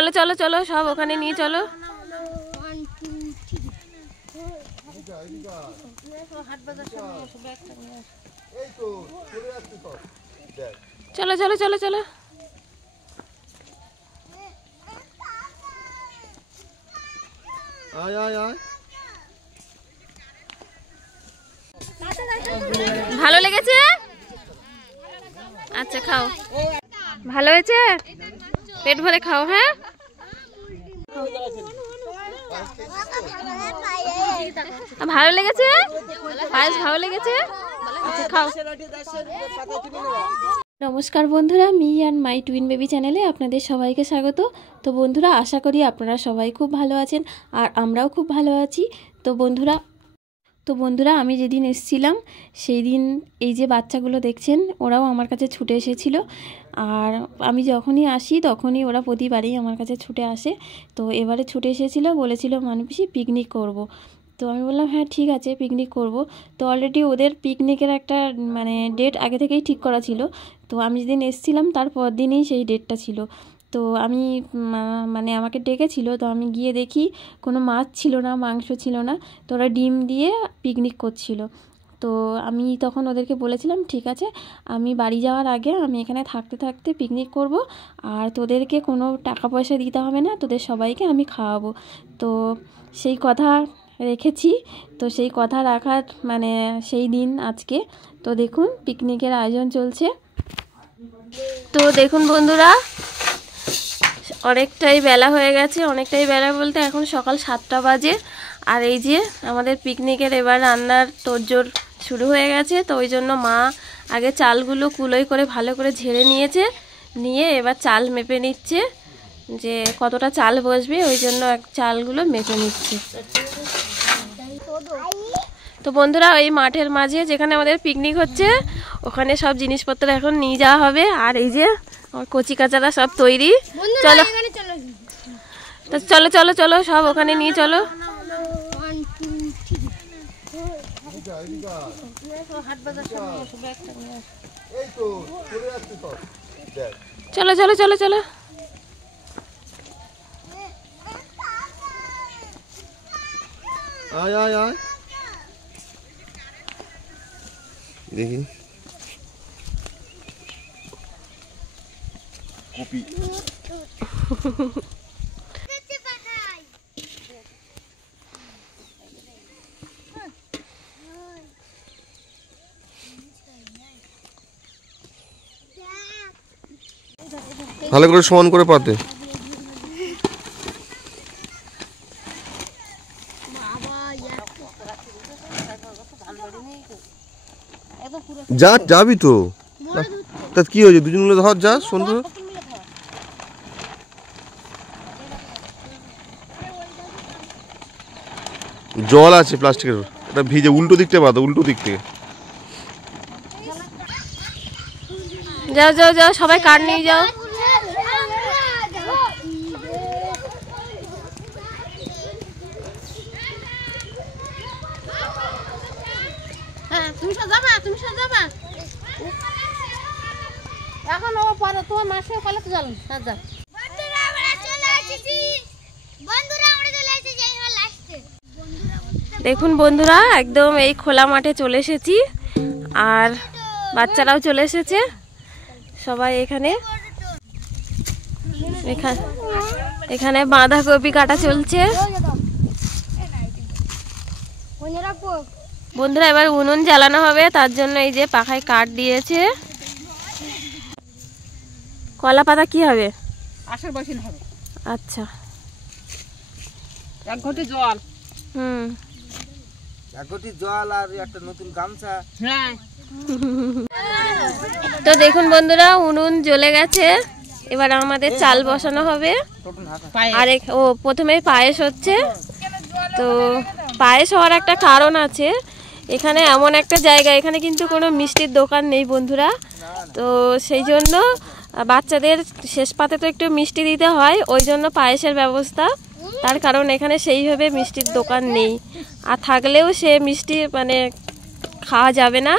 চলো চলো চলো সব ওখানে নিয়ে চলো। চলো চলো চলো চলো। ভালো লেগেছে? আচ্ছা খাও, ভালো হয়েছে, পেট ভরে খাও। হ্যাঁ ভালো লেগেছে, পায়েস ভালো লেগেছে, আচ্ছা খাও। নমস্কার বন্ধুরা, me and my twin baby চ্যানেলে আপনাদের সবাইকে স্বাগত। তো বন্ধুরা, আশা করি আপনারা সবাই খুব ভালো আছেন আর আমরাও খুব ভালো আছি। তো বন্ধুরা আমি যেদিন এসেছিলাম সেই দিন এই যে বাচ্চাগুলো দেখছেন ওরাও আমার কাছে ছুটে এসেছিল। আর আমি যখনই আসি তখনই ওরা প্রতিবারেই আমার কাছে ছুটে আসে। তো এবারে ছুটে এসেছিল, বলেছিল মানপিসি পিকনিক করব। তো আমি বললাম হ্যাঁ ঠিক আছে পিকনিক করব। তো অলরেডি ওদের পিকনিকের একটা ডেট আগে থেকেই ঠিক করা ছিল। তো আমি যেদিন এসেছিলাম তারপর দিনই সেই ডেটটা ছিল। তো আমি আমাকে ডেকেছিল, তো আমি গিয়ে দেখি কোনো মাছ ছিল না, মাংস ছিল না, তো ওরা ডিম দিয়ে পিকনিক করছিল। তো আমি তখন ওদেরকে বলেছিলাম ঠিক আছে, আমি বাড়ি যাওয়ার আগে আমি এখানে থাকতে থাকতে পিকনিক করব, আর তোদেরকে কোনো টাকা পয়সা দিতে হবে না, তোদের সবাইকে আমি খাওয়াবো। তো সেই কথা রেখেছি। তো সেই কথা রাখার সেই দিন আজকে। তো দেখুন পিকনিকের আয়োজন চলছে। তো দেখুন বন্ধুরা, অনেকটাই বেলা হয়ে গেছে, অনেকটাই বেলা বলতে এখন সকাল 7টা বাজে। আর এই যে আমাদের পিকনিকের এবার রান্নার তোড়জোড় শুরু হয়ে গেছে। তো ওই জন্য মা আগে চালগুলো কুলোই করে ভালো করে ঝেড়ে নিয়েছে, নিয়ে এবার চাল মেপে নিচ্ছে যে কতটা চাল বসবে, ওই জন্য চালগুলো মেপে নিচ্ছে। তো বন্ধুরা, ওই মাঠের মাঝে যেখানে আমাদের পিকনিক হচ্ছে ওখানে সব জিনিসপত্র এখন নিয়ে যাওয়া হবে। আর এই যে আমার কচি কাচারা সব তৈরি। চলো তো চলো চলো চলো সব ওখানে নিয়ে চলো। চলো চলো চলো চলো। আয় আয় আয় দেখি কপি। ভালো করে সমান করে পাতে। যা যাবি তো, তা কি হয়েছে, দুজন মিলে ধর যা সন্ধ্যা। জল আছে প্লাস্টিকের, ওটা ভিজে, উল্টো দিকটা পাতো, উল্টো দিক থেকে। যাও যাও যাও সবাই কাঠ নিয়ে যাও। তুমি যাবা, তুমি যাবা এখন, ও পরে তোমার মাসে কলে তো যাও। বন্ধুরা আমরা চলে এসেছি, বন্ধুরা আমরা চলে এসেছি এই লাস্টে। দেখুন বন্ধুরা, একদম এই খোলা মাঠে চলে এসেছি আর বাচ্চারাও চলে এসেছে সবাই। এখানে বাঁধাকপি কাটা চলছে। বন্ধুরা এবার উনুন জ্বালানো হবে, তার জন্য এই যে পাখায় কাঠ দিয়েছে। কলা পাতা কি হবে? আষাঢ় বসিন হবে। আচ্ছা, এক ঘটি জল। এক ঘটি জল আর একটা নতুন গামছা। হ্যাঁ। তো দেখুন বন্ধুরা, উনুন জ্বলে গেছে, এবার আমাদের চাল বসানো হবে। আর প্রথমে পায়েস হচ্ছে। তো পায়েস হওয়ার একটা কারণ আছে, এখানে এমন একটা জায়গা, এখানে কিন্তু কোনো মিষ্টির দোকান নেই বন্ধুরা। তো সেই জন্য বাচ্চাদের শেষ পাতে তো একটু মিষ্টি দিতে হয়, ওই জন্য পায়েসের ব্যবস্থা। তার কারণ এখানে সেইভাবে মিষ্টির দোকান নেই, আর থাকলেও সে মিষ্টি খাওয়া যাবে না।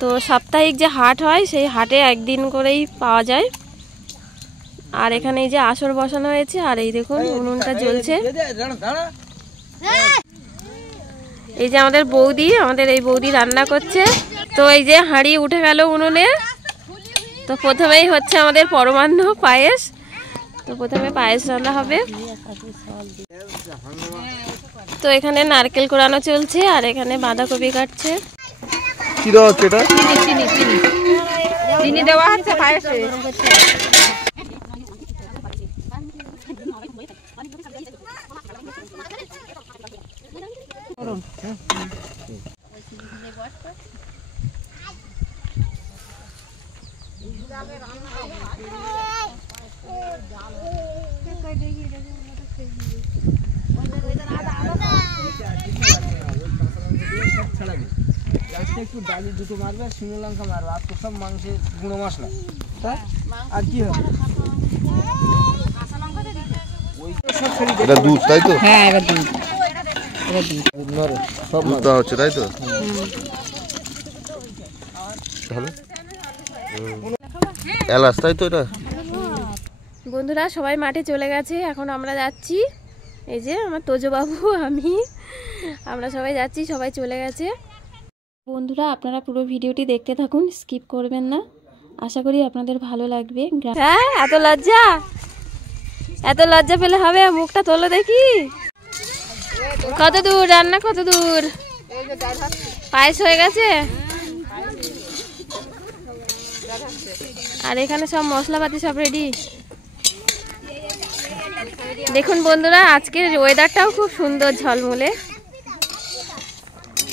তো সাপ্তাহিক যে হাট হয় সেই হাটে একদিন করেই পাওয়া যায়। আর এখানে এই যে আসর বসানো হয়েছে, আর এই দেখুন উনুনটা জ্বলছে। এই যে আমাদের এই বৌদি রান্না করছে। তো এই যে হাঁড়ি উঠে গেল উনুনে। তো প্রথমেই হচ্ছে আমাদের পরমান্ন পায়েস। তো প্রথমে পায়েস রান্না হবে। তো এখানে নারকেল কোড়ানো চলছে, আর এখানে বাঁধাকপি কাটছে। কি দেওয়া হচ্ছে এটা? চিনি দেওয়া হচ্ছে পায়েসে। একটু ডালি দুটো মারবে, শুকনো লঙ্কা মারবে, আর তো সব মাংসের গুঁড়ো মশলা। আর কি হবে? এটা দুধ তাই তো? হ্যাঁ, এবার দুধ সব দুধ দেওয়া হচ্ছে তাই তো? ভালো এলাচ তাই তো? এটা বন্ধুরা সবাই মাঠে চলে গেছে, এখন আমরা যাচ্ছি। এই যে আমার তোজো বাবু, আমরা সবাই যাচ্ছি, সবাই চলে গেছে। বন্ধুরা আপনারা পুরো ভিডিওটি দেখতে থাকুন, স্কিপ করবেন না। আশা করি আপনাদের ভালো লাগবে। হ্যাঁ, এত লজ্জা পেলে হবে? মুখটা তোলো দেখি। কত দূর রান্না, কত দূর? পায়েস হয়ে গেছে, আর এখানে সব মশলাপাতি সব রেডি। দেখুন বন্ধুরা, আজকের ওয়েদারটাও খুব সুন্দর, ঝলমলে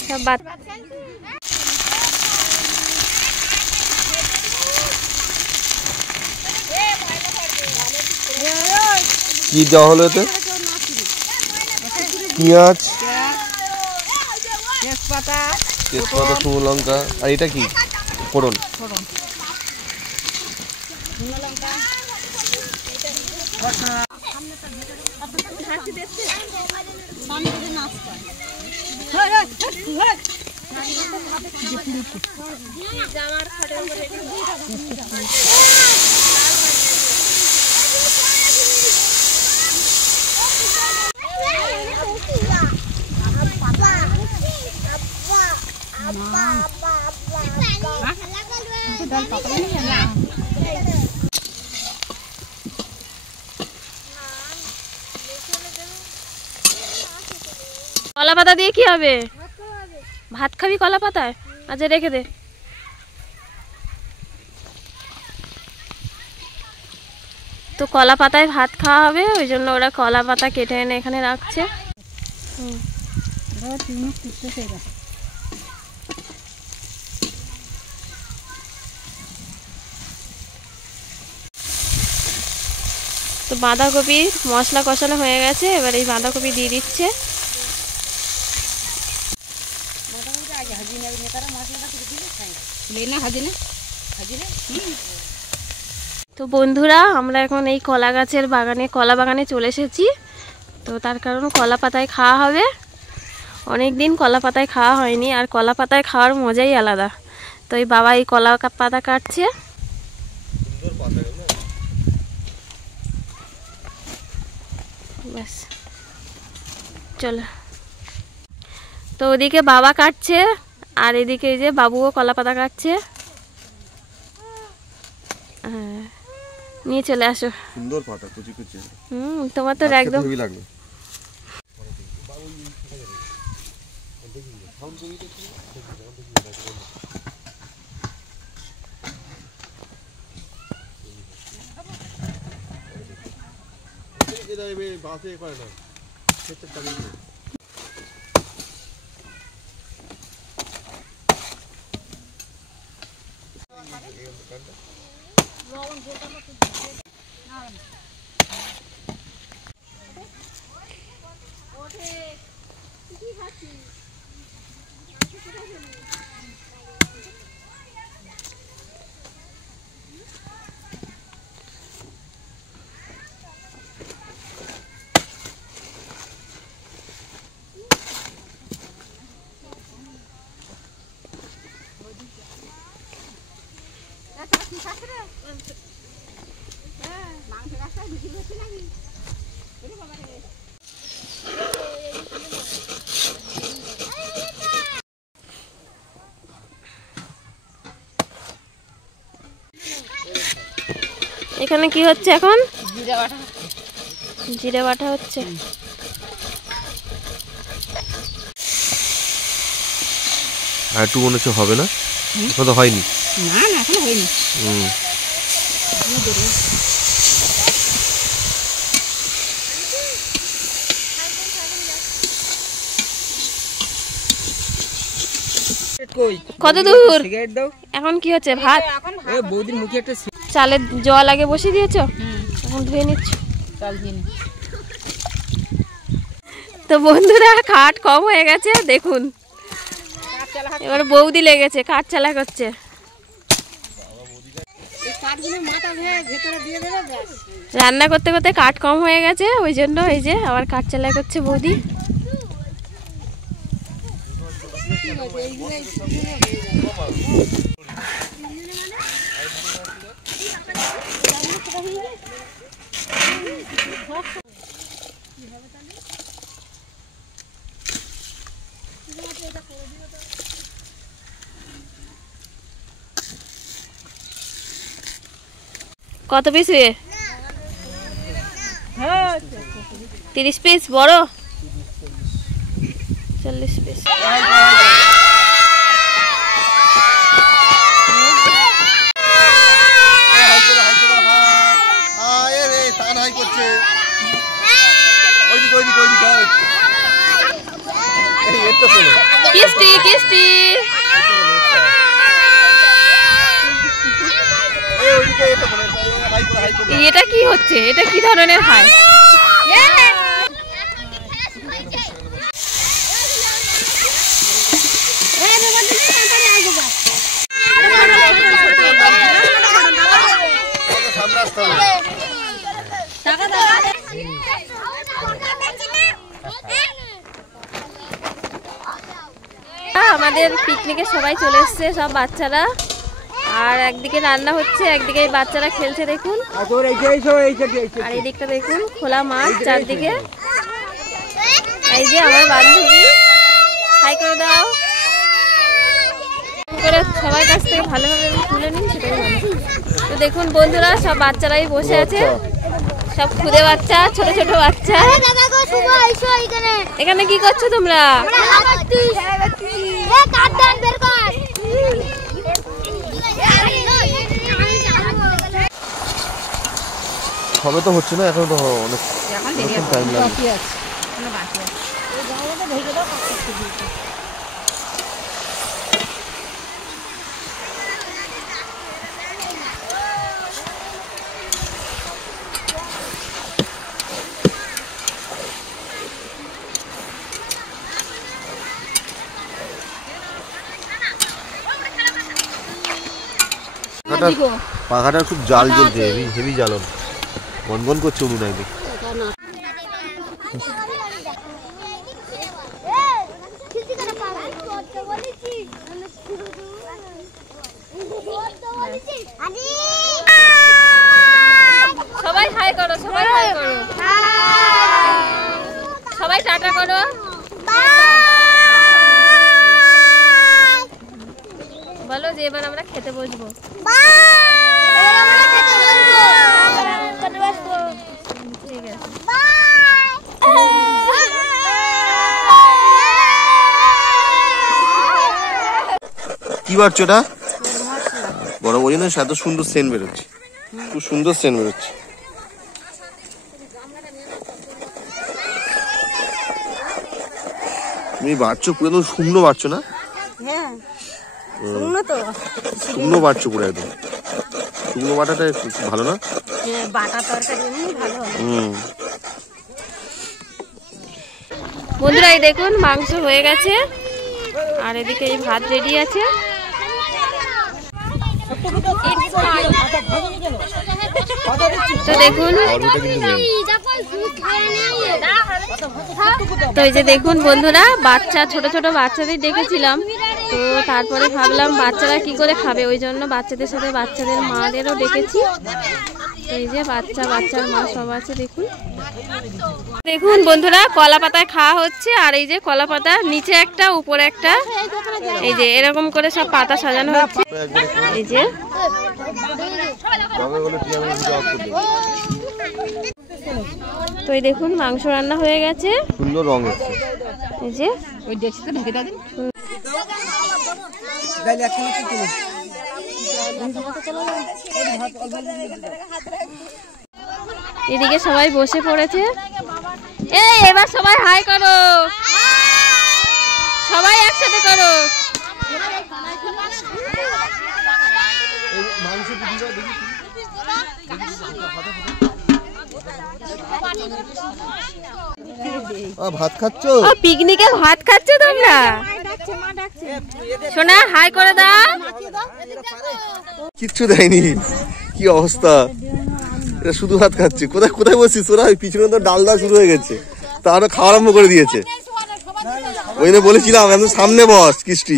সব। কি দেওয়া হলো এতে? পেঁয়াজ, তেজপাতা, শুকনো লঙ্কা, আর এটা কি? ফোড়ন। কলা পাতা দিয়ে কি হবে? ভাত খাবি কলা পাতায়? আচ্ছা রেখে দে। তো কলা পাতায় ভাত খাওয়া হবে, ওই জন্য ওরা কলা পাতা কেটে এনে এখানে রাখছে। তো বাঁধাকপি মশলা কষানো হয়ে গেছে, এবার এই বাঁধাকপি দিয়ে দিচ্ছে। তো বন্ধুরা আমরা এখন এই কলা গাছের বাগানে, কলা বাগানে চলে এসেছি। তো তার কারণ কলা পাতায় খাওয়া হবে। অনেক দিন কলা পাতায় খাওয়া হয়নি, আর কলা পাতায় খাওয়ার মজাই আলাদা। তো এই বাবা এই কলা পাতা কাটছে। ব্যাস চলো। তো ওদিকে বাবা কাটছে, আর এদিকে এই যে বাবুও কলা পাতা কাটছে। হ্যাঁ, নিয়ে চলে আসো। সুন্দর পাতা, কুচি কুচি। তোমার তো একদম লাগবে। এখানে কি হচ্ছে এখন? জিরে বাটা হচ্ছে। আর একটু মনে হচ্ছে হবে না, এখন তো হয়নি। না না এখন হয়নি। কত দূর? এখন কি হচ্ছে? ভাত? বৌদির মুখে একটা চালের জল আগে বসিয়ে দিয়েছো, এখন ধুয়ে নিচ্ছ। তো বন্ধুরা কাঠ কম হয়ে গেছে দেখুন, এবার বৌদি লেগেছে কাঠ চালা করছে। রান্না করতে করতে কাঠ কম হয়ে গেছে, ওই জন্য এই যে আবার কাঠ চালা করছে বৌদি। কত পিস হয়ে? 30 পিস বড়, 40 পিস। কিস্তি কিস্তি এটা কি হচ্ছে? এটা কি ধরনের হাই? আমাদের পিকনিকে সবাই চলে এসছে, সব বাচ্চারা, আর একদিকে রান্না হচ্ছে, একদিকে এই বাচ্চারা খেলছে দেখুন। আর এই দিকটা দেখুন খোলা মাঠ চারদিকে। এই যে আমার বান্ধবী, হাই করে দাও করে সবার কাছ থেকে ভালোভাবে তুলে নিন, সেটাই ভালো। তো দেখুন বন্ধুরা সব বাচ্চারাই বসে আছে, সব খুদে বাচ্চা, ছোট ছোট বাচ্চা। এখানে কি করছো তোমরা? হবে তো হচ্ছে না, এখন তো অনেক টাইম লাগবে। পাখাটা খুব জাল জ্বলছে, হেভি হেভি জ্বালন, গনগন করছে উনুন একদিক। সবাই হাই করো, সবাই হাই করো, সবাই টাটা করো। বলো যে এবার আমরা খেতে বসবো। ঠিক আছে। কি বাড়ছো ওটা? বড় বড় না, এত সুন্দর সেন্ট বেরোচ্ছে, খুব সুন্দর সেন্ট বেরোচ্ছে। তুমি বাড়ছো পুরো একদম শুকনো বাড়ছো না? শুকনো বাড়ছো পুরো একদম, শুকনো বাটাটা ভালো না? বন্ধুরা এই দেখুন মাংস হয়ে গেছে, আর এদিকে এই ভাত রেডি আছে। তো দেখুন, তো এই যে দেখুন বন্ধুরা, বাচ্চা ছোট ছোট বাচ্চাদের ডেকেছিলাম, তো তারপরে ভাবলাম বাচ্চারা কি করে খাবে, ওই জন্য বাচ্চাদের সাথে বাচ্চাদের মাদেরও ডেকেছি। এই যে বাচ্চা বাচ্চার মা সব আছে দেখুন। দেখুন বন্ধুরা কলা পাতায় খাওয়া হচ্ছে, আর এই যে কলা পাতা নিচে একটা উপরে একটা, এই যে এরকম করে সব পাতা সাজানো হচ্ছে। এই যে তো এই দেখুন মাংস রান্না হয়ে গেছে, সুন্দর রং এসেছে। এই যে এদিকে সবাই বসে পড়েছে। এই এবার সবাই হাই করো, সবাই একসাথে করো। ভাত খাচ্ছ? পিকনিকে ভাত খাচ্ছ তোমরা? শোনা হাই করে দাও। কিচ্ছু দেয়নি, কি অবস্থা, এটা শুধু ভাত খাচ্ছে। কোথায় কোথায় বসছিস তোরা? পিছনে তো ডাল দেওয়া শুরু হয়ে গেছে, তারও খাওয়া আরম্ভ করে দিয়েছে। ওই জন্য বলেছিলাম একদম সামনে বস কৃষ্টি।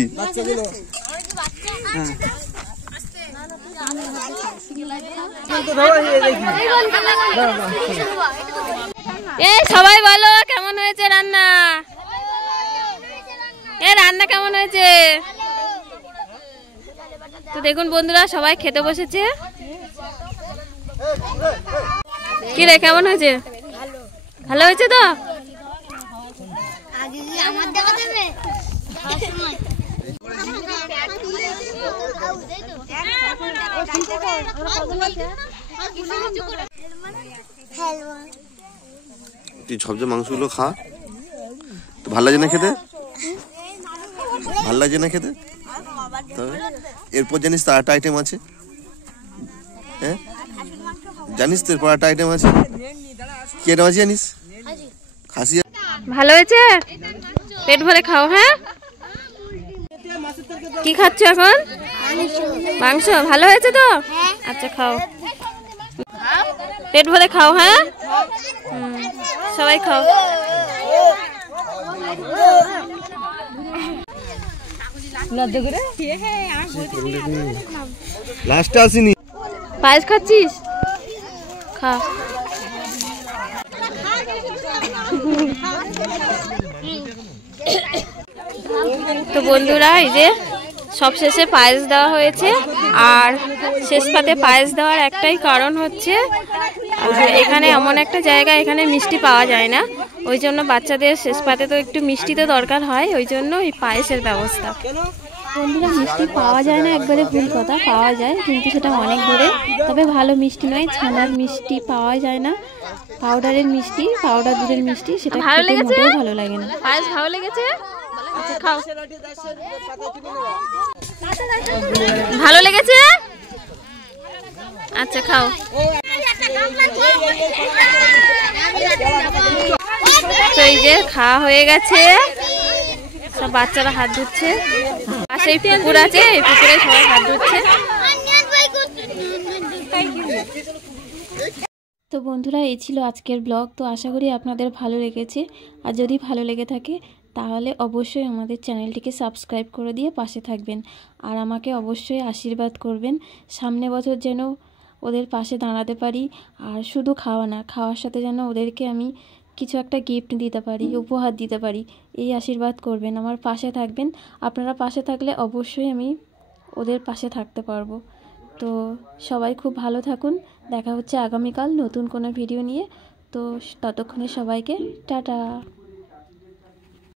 এই সবাই বলো কেমন হয়েছে রান্না? রান্না কেমন হয়েছে? তো দেখুন বন্ধুরা সবাই খেতে বসেছে। কি রে কেমন হয়েছে? ভালো হয়েছে তো? তুই সবচেয়ে মাংসগুলো খা, তো ভাল লাগে না খেতে? ভাল লাগছে না খেতে? তবে এরপর জানিস তো আরেকটা আইটেম আছে, হ্যাঁ জানিস তো এরপর একটা আইটেম আছে। কি আইটেম আছে জানিস? খাসি। ভালো হয়েছে? পেট ভরে খাও। হ্যাঁ কি খাচ্ছ এখন? মাংস। ভালো হয়েছে তো? আচ্ছা খাও, পেট ভরে খাও। হ্যাঁ সবাই খাও। লাস্টে আসিনি। পায়েস খাচ্ছিস? খা। তো বন্ধুরা এই যে সব শেষে পায়েস দেওয়া হয়েছে, আর শেষ পাতে পায়েস দেওয়ার একটাই কারণ হচ্ছে এখানে এমন একটা জায়গা, এখানে মিষ্টি পাওয়া যায় না, ওই জন্য বাচ্চাদের শেষ পাতে তো একটু মিষ্টি তো দরকার হয়, ওই জন্য এই পায়েসের ব্যবস্থা। বন্ধুরা মিষ্টি পাওয়া যায় না একবারে ভুল কথা, পাওয়া যায় কিন্তু সেটা অনেক দূরে, তবে ভালো মিষ্টি নয়, ছানার মিষ্টি পাওয়া যায় না, পাউডারের মিষ্টি, পাউডার দুধের মিষ্টি, সেটা খেতে মোটেও ভালো লাগে না। পায়েস ভালো লেগেছে? আচ্ছা খাও। ভালো লেগেছে? আচ্ছা খাও। তো এই যে খাওয়া হয়ে গেছে, সব বাচ্চারা হাত ধুচ্ছে, আর সেই পুকুর আছে, এই পুকুরে সবাই হাত ধুচ্ছে। তো বন্ধুরা এই ছিল আজকের ব্লগ। তো আশা করি আপনাদের ভালো লেগেছে, আর যদি ভালো লেগে থাকে তাহলে অবশ্যই আমাদের চ্যানেলটিকে সাবস্ক্রাইব করে দিয়ে পাশে থাকবেন, আর আমাকে অবশ্যই আশীর্বাদ করবেন সামনে বছর যেন ওদের পাশে দাঁড়াতে পারি, আর শুধু খাওয়া না, খাওয়ার সাথে যেন ওদেরকে আমি কিছু একটা গিফট দিতে পারি, উপহার দিতে পারি, এই আশীর্বাদ করবেন, আমার পাশে থাকবেন। আপনারা পাশে থাকলে অবশ্যই আমি ওদের পাশে থাকতে পারবো। তো সবাই খুব ভালো থাকুন, দেখা হচ্ছে আগামীকাল নতুন কোনো ভিডিও নিয়ে। তো ততক্ষণে সবাইকে টাটা।